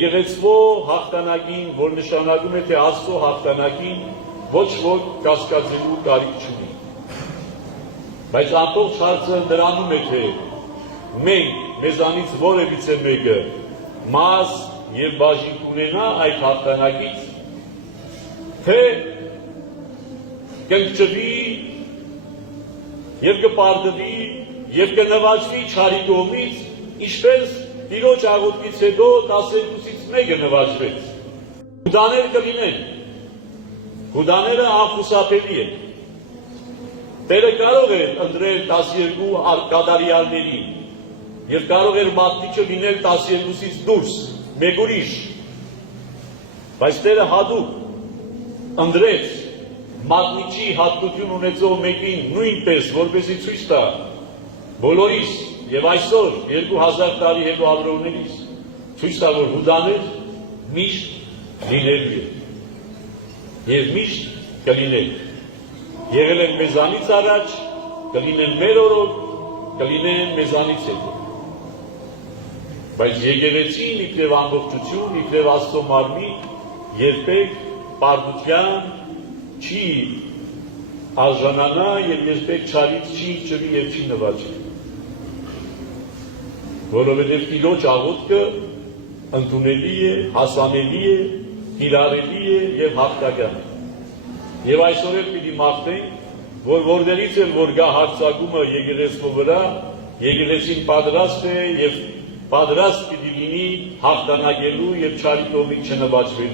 եկեղեցվո հաղթանակին, որ նշանակում է թե Աստծո հաղթանակին ոչ ոք կասկածելու կարիք չունի։ Բայց ամբողջ հարցը դրանում է, թե մենք մեզանից որևիցե մեկը մաս եւ բաժին կունենա այդ հաղթանակից, թե կընկճվի եւ կպարտվի եւ կնվաճվի չարի կողմից, ինչպես Տիրոջ աղոթքից հետո 12-ից մեկը նվաճվեց։ Հուդաներ կլինեն, հուդաները անխուսափելի են։ Տերը կարող է ընտրել 12 կատարյալների եւ կարող էր մատնիչը լինել 12-ից դուրս, մեկ ուրիշ, բայց Տերը հատուկ ընտրեց մատնիչի հատկություն ունեցող մեկին նույնպես, որպեսզի ցույց տա բոլորիս եւ այսօր 2000 տարի հետո ապրողներից ցույց տա, որ հուդաներ միշտ լինելու են եւ միշտ կլինեն։ Եղել են մեզանից առաջ, կլինեն մեր օրոք, կլինեն մեզանից հետո։ Բայց եկեղեցին իբրև ամբողջություն, իբրև Աստծո մարմին երբեք պարտության չի արժանանա եւ երբեք չարից չի ճրի եւ չի նվաճի։ Որովհետև Տիրոջ աղոթքը ընդունելի է, հասանելի է, կիրառելի է եւ հաղթական է։ Եվ այսօր էլ պիտի մաղթենք, որ որտեղից էլ որ գա հարձակումը եկեղեցու վրա, եկեղեցին պատրաստ է եւ պատրաստ պիտի լինի հաղթանակելու եւ չարի կողմից չնվաճվելու։